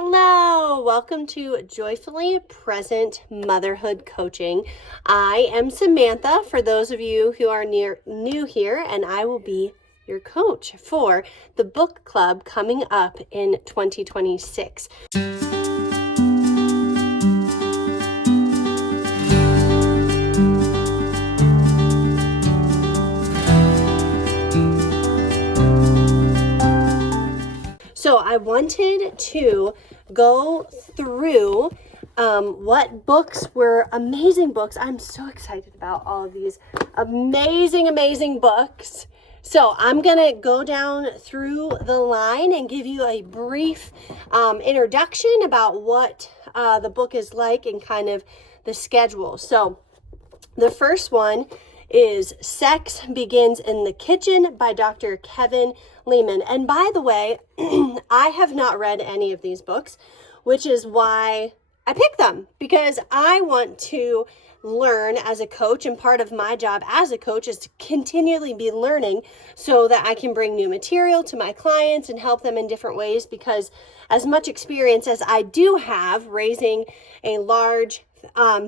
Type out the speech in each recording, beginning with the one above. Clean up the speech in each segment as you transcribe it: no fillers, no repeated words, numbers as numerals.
Hello, welcome to Joyfully Present Motherhood Coaching. I am Samantha, for those of you who are new here, and I will be your coach for the book club coming up in 2026. So I wanted to go through what books were amazing books. I'm so excited about all of these amazing books. So I'm going to go down through the line and give you a brief introduction about what the book is like and kind of the schedule. So the first one is Sex Begins in the Kitchen by Dr. Kevin Leman. And by the way, I have not read any of these books, which is why I picked them, because I want to learn as a coach, and part of my job as a coach is to continually be learning so that I can bring new material to my clients and help them in different ways, because as much experience as I do have raising a large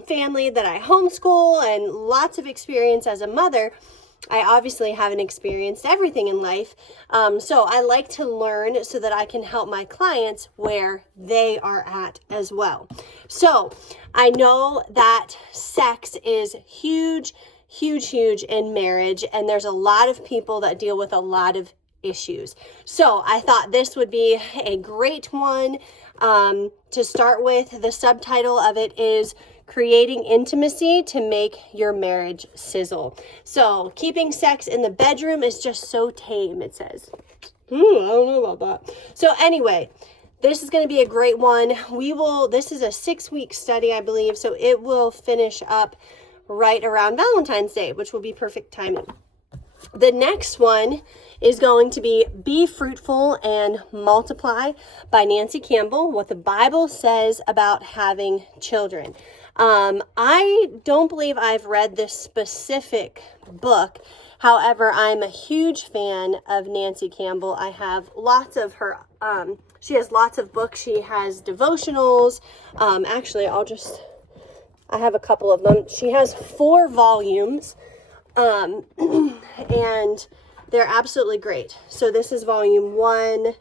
family that I homeschool and lots of experience as a mother, I obviously haven't experienced everything in life. So I like to learn so that I can help my clients where they are at as well. So I know that sex is huge in marriage, and there's a lot of people that deal with a lot of issues. So I thought this would be a great one to start with. The subtitle of it is Creating Intimacy to Make Your Marriage Sizzle. So keeping sex in the bedroom is just so tame, it says. I don't know about that. So anyway, this is going to be a great one. This is a 6-week study, I believe, so it will finish up right around Valentine's Day, which will be perfect timing. The next one is going to be Fruitful and Multiply by Nancy Campbell, What the Bible Says About Having Children. I don't believe I've read this specific book. However, I'm a huge fan of Nancy Campbell. I have lots of her, she has lots of books. She has devotionals. Actually, I have a couple of them. She has 4 volumes. And they're absolutely great. So this is volume 1,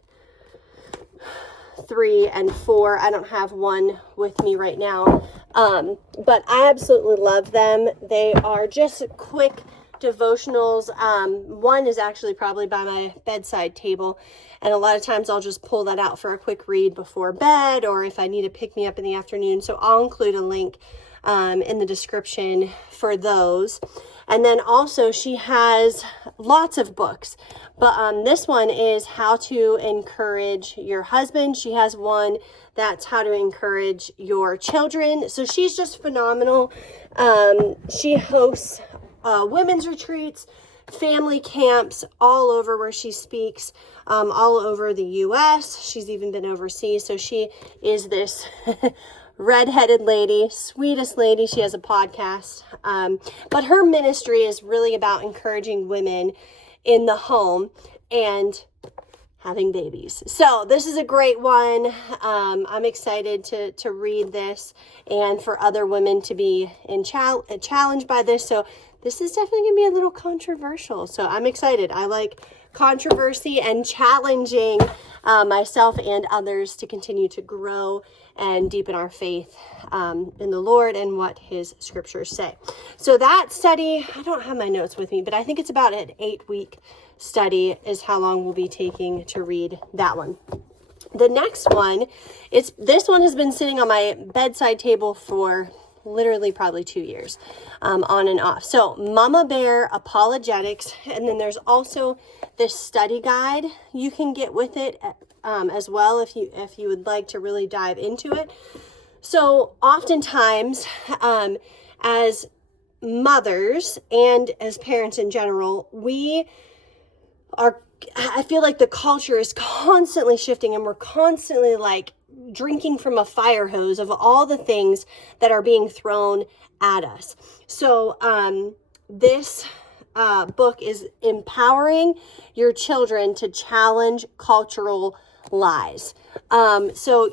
3, and 4. I don't have one with me right now. But I absolutely love them. They are just quick devotionals. One is actually probably by my bedside table. And a lot of times I'll just pull that out for a quick read before bed, or if I need to pick me up in the afternoon. So I'll include a link in the description for those. And then also she has lots of books, but this one is How to Encourage Your Husband. She has one that's How to Encourage Your Children. So she's just phenomenal. She hosts women's retreats, family camps all over where she speaks, all over the U.S. She's even been overseas. So she is this redheaded lady, sweetest lady. She has a podcast, but her ministry is really about encouraging women in the home and having babies. So this is a great one. I'm excited to read this and for other women to be challenged by this. So this is definitely going to be a little controversial. So I'm excited. I like controversy and challenging myself and others to continue to grow and deepen our faith in the Lord and what his scriptures say. So that study, I don't have my notes with me, but I think it's about an 8-week study is how long we'll be taking to read that one. The next one, this one has been sitting on my bedside table for literally probably 2 years, on and off. So Mama Bear Apologetics, and then there's also this study guide you can get with it as well if you would like to really dive into it. So oftentimes, as mothers and as parents in general, I feel like the culture is constantly shifting, and we're constantly like drinking from a fire hose of all the things that are being thrown at us. So this book is empowering your children to challenge cultural lies. So,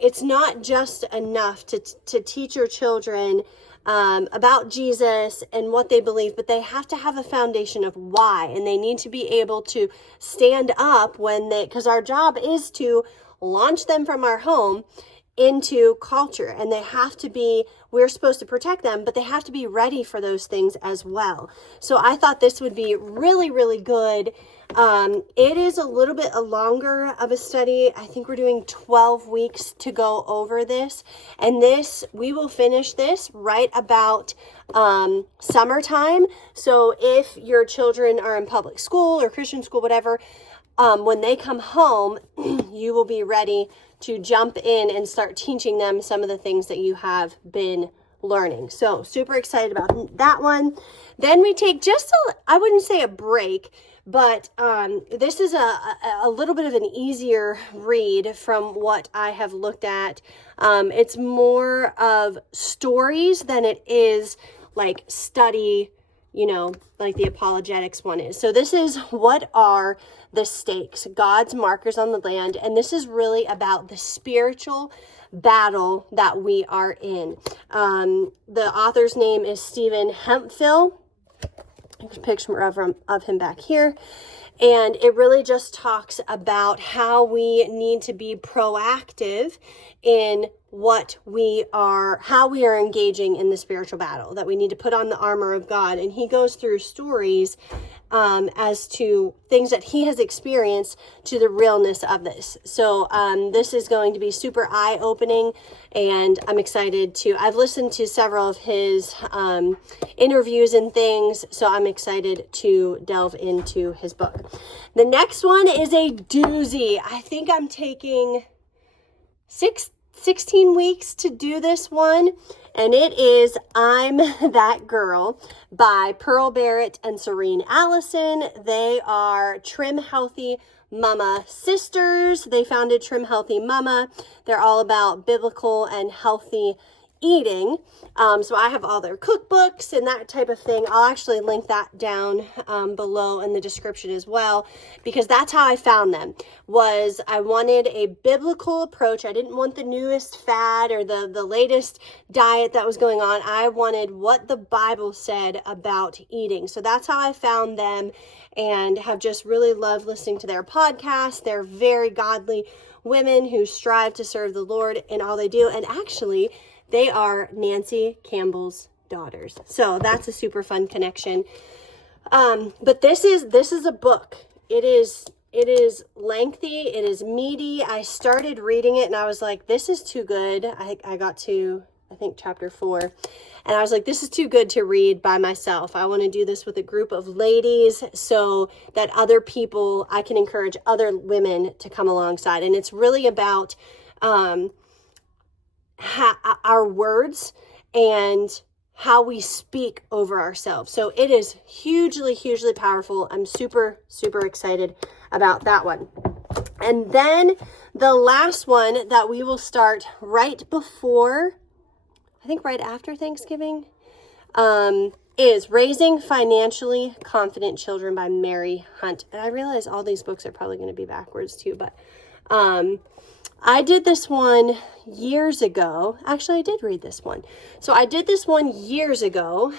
it's not just enough to teach your children about Jesus and what they believe, but they have to have a foundation of why, and they need to be able to stand up because our job is to launch them from our home into culture, and we're supposed to protect them, but they have to be ready for those things as well. So I thought this would be really, really good. It is a little bit longer of a study. I think we're doing 12 weeks to go over this, and we will finish this right about summertime. So if your children are in public school or Christian school, whatever, when they come home, you will be ready to jump in and start teaching them some of the things that you have been learning. So super excited about that one. Then we take I wouldn't say a break, but this is a little bit of an easier read from what I have looked at. It's more of stories than it is like study, like the apologetics one is. So this is What Are the Stakes? God's Markers on the Land. And this is really about the spiritual battle that we are in. The author's name is Stephen Hemphill. There's a picture of him back here. And it really just talks about how we need to be proactive in how we are engaging in the spiritual battle, that we need to put on the armor of God. And he goes through stories as to things that he has experienced, to the realness of this. So this is going to be super eye-opening, and I'm excited I've listened to several of his interviews and things, so I'm excited to delve into his book. The next one is a doozy. I think I'm taking 16 weeks to do this one, and it is I'm That Girl by Pearl Barrett and Serene Allison. They are Trim Healthy Mama sisters. They founded Trim Healthy Mama. They're all about biblical and healthy eating. So I have all their cookbooks and that type of thing. I'll actually link that down below in the description as well, because that's how I found them. I wanted a biblical approach. I didn't want the newest fad or the latest diet that was going on. I wanted what the Bible said about eating. So that's how I found them, and have just really loved listening to their podcast. They're very godly women who strive to serve the Lord in all they do. And actually, they are Nancy Campbell's daughters. So that's a super fun connection. But this is a book. It is lengthy. It is meaty. I started reading it and I was like, this is too good. I got to, I think, chapter 4. And I was like, this is too good to read by myself. I want to do this with a group of ladies so that I can encourage other women to come alongside. And it's really about our words and how we speak over ourselves. So it is hugely, hugely powerful. I'm super, super excited about that one. And then the last one that we will start right after Thanksgiving, is Raising Financially Confident Children by Mary Hunt. And I realize all these books are probably going to be backwards too, but I did this one years ago. Actually, I did read this one. So I did this one years ago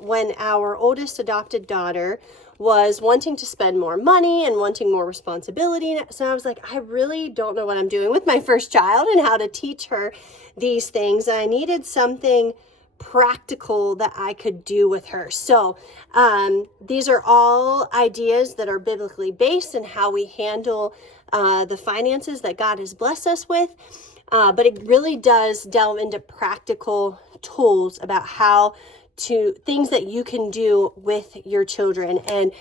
when our oldest adopted daughter was wanting to spend more money and wanting more responsibility. So I was like, I really don't know what I'm doing with my first child and how to teach her these things. I needed something practical that I could do with her. So these are all ideas that are biblically based and how we handle the finances that God has blessed us with. But it really does delve into practical tools about things that you can do with your children, and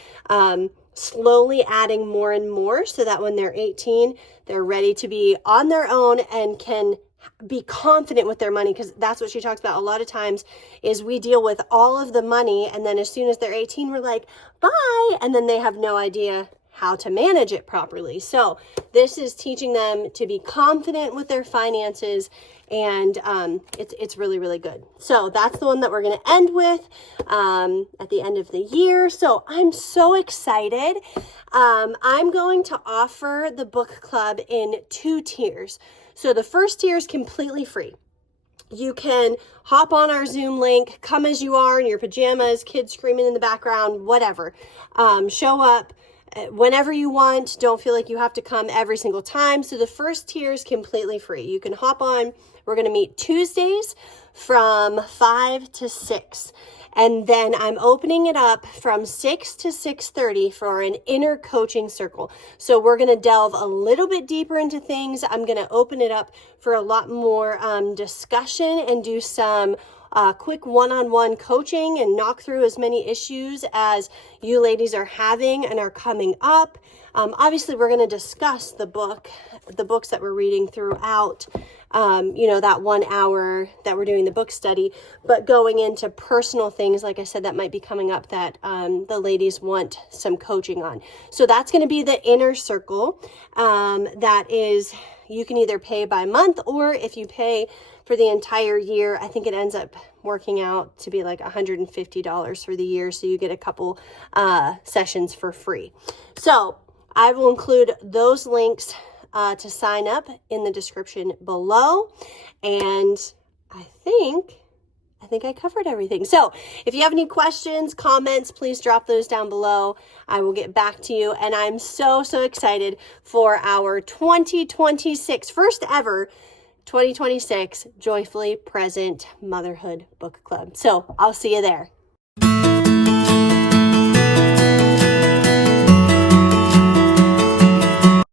slowly adding more and more so that when they're 18, they're ready to be on their own and can be confident with their money, because that's what she talks about a lot of times is we deal with all of the money, and then as soon as they're 18, we're like, bye, and then they have no idea how to manage it properly. So this is teaching them to be confident with their finances, and it's really, really good. So that's the one that we're going to end with at the end of the year. So I'm so excited. I'm going to offer the book club in 2 tiers. So the first tier is completely free. You can hop on our Zoom link, come as you are in your pajamas, kids screaming in the background, whatever. Show up whenever you want. Don't feel like you have to come every single time. So the first tier is completely free. You can hop on. We're going to meet Tuesdays from 5 to 6. And then I'm opening it up from 6 to 6:30 for an inner coaching circle. So we're going to delve a little bit deeper into things. I'm going to open it up for a lot more discussion and do some quick one-on-one coaching and knock through as many issues as you ladies are having and are coming up. Obviously, we're going to discuss the books that we're reading throughout, that 1 hour that we're doing the book study, but going into personal things, like I said, that might be coming up that the ladies want some coaching on. So that's going to be the inner circle. That is, you can either pay by month, or if you pay for the entire year, I think it ends up working out to be like $150 for the year. So you get a couple sessions for free. So I will include those links to sign up in the description below. And I think I covered everything. So if you have any questions, comments, please drop those down below. I will get back to you. And I'm so excited for our 2026, first ever 2026 Joyfully Present Motherhood Book Club. So I'll see you there.